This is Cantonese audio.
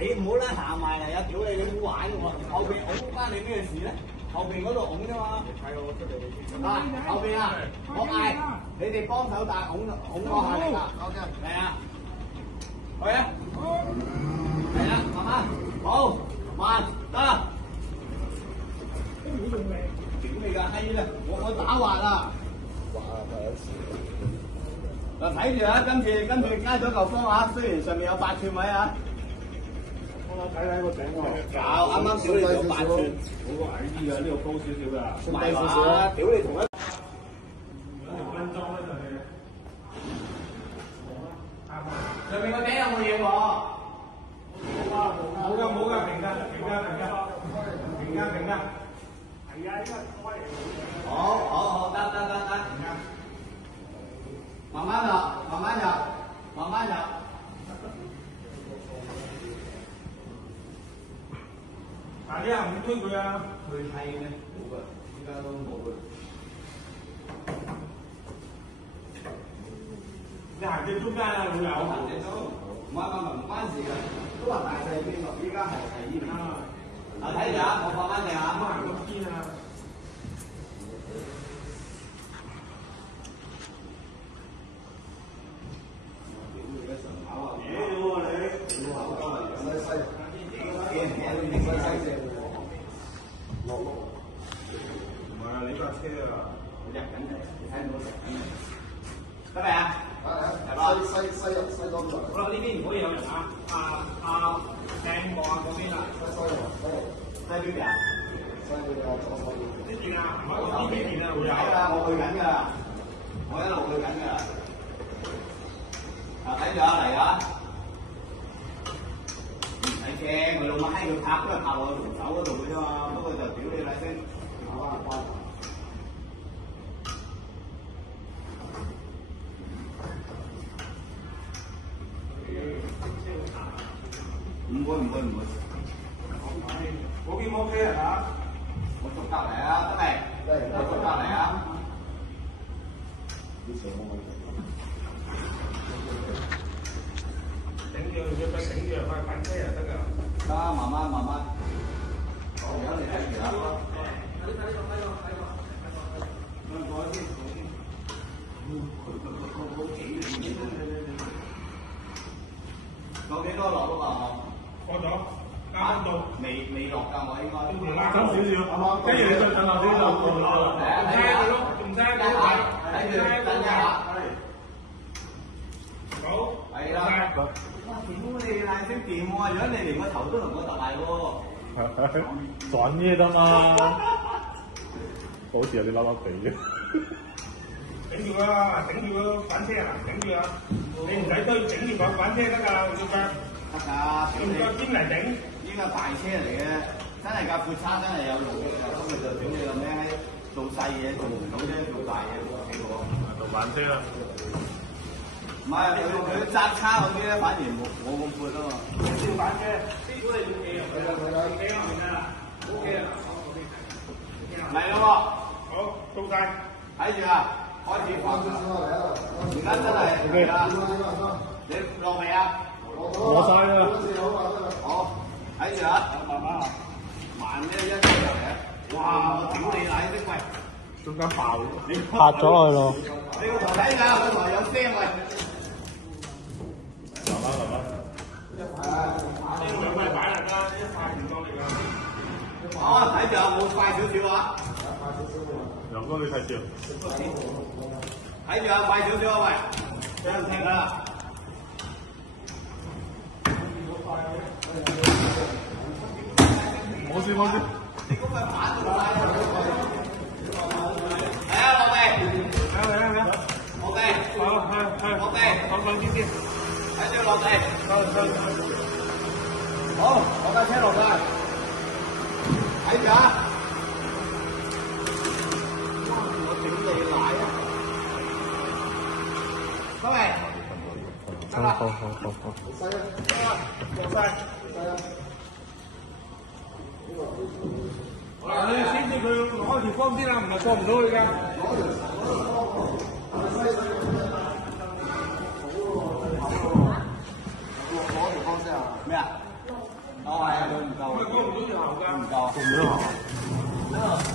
你唔好啦行埋嚟啊！屌你好玩喎！後邊拱關你咩事咧？後邊嗰度拱啫嘛。睇我出嚟你先。啊，後邊啊，我嗌你哋幫手帶拱我下嚟啦。OK， 嚟啊！去啊！嚟啦，慢慢，好，慢得。都唔好用力，屌你個閪啦！我打滑啊！滑啊，嗱睇住啊，今次加咗嚿方啊，雖然上面有8寸位啊。我睇睇個頂喎。有，啱啱屌你有8寸。嗰個矮啲啊，呢個高少少㗎。唔係話，屌你同一。分裝咧就係。上面個頂有冇嘢喎？冇㗎，平㗎。係啊，呢個開嚟。好，得。慢慢入。但係你又唔推佢啊？推係咩？冇㗎，依家都冇㗎。你行正中間啊，老友。行正中，唔關事㗎，都話大細邊個，依家係呢邊。啊，睇住啊，我放翻正啊。唔好行咁偏啊！得未啊？西多啲。好啦，呢邊唔可以有人啊！正望下嗰邊啦。西邊邊啊？西邊啊，左手邊。呢邊啊？唔係呢邊啊，會有啊！我去緊㗎，我一路去緊㗎。啊，睇住啊，嚟啊！唔使驚，佢老母閪佢拍都係拍我條手嗰度嘅啫嘛，不過就屌你啦先。唔會。嗰邊 OK 啊？我逐格嚟啊，得未？我逐格嚟啊。頂住，快反車就得㗎。得，慢慢。好，而家你睇住啊。有幾多落啊嘛？過咗，啱到。未落㗎，我應該。拉緊少少，跟住你再等下啲就過咗。唔使睇住，等一下。好。係啦。哇！屌你賴聲掂喎，如果你連個頭都同我揼埋喎。轉嘢啫嘛，好似有啲嬲嬲地嘅。頂住啦，反車啊，頂住啊！你唔使推，頂住個反車得㗎，隻腳。得㗎，用腳尖嚟頂。依個大車嚟嘅，真係架闊叉真係有用嘅，咁佢就屌你個咩做細嘢做唔到啫，做大嘢做幾好。做反車啦。唔係佢揸叉嗰啲咧，反而冇咁闊啊嘛。照反車，師傅你做幾啊？OK 啦，OK 啦，嚟咯喎！好，到晒，睇住啊！開始放，而家真係 OK 啦。你落未啊？落晒啦。好，睇住啊！慢啲一入嚟。哇！我屌你奶的喂！中間爆，拍咗落去咯。你個頭睇㗎，個頭有聲喂。慢慢。呢兩塊板嚟㗎，一塊唔夠力㗎。好，睇住啊，冇快少少啊！陽光你睇住。睇住啊，快少少啊，喂，俾人踢啦！冇事。你咁咪反到晒啊！嚟啊，落地！嚟！落地！落地！放啲先。睇住落地！好，我架車落晒。睇住啊！我整你奶啊！各位，好。落晒。你先至佢開條方先啦，唔係過唔到去㗎。攞條方先啊？咩啊？夠係啊，佢唔夠啊，嗰個唔到最後㗎。唔夠啊，仲nữa hả?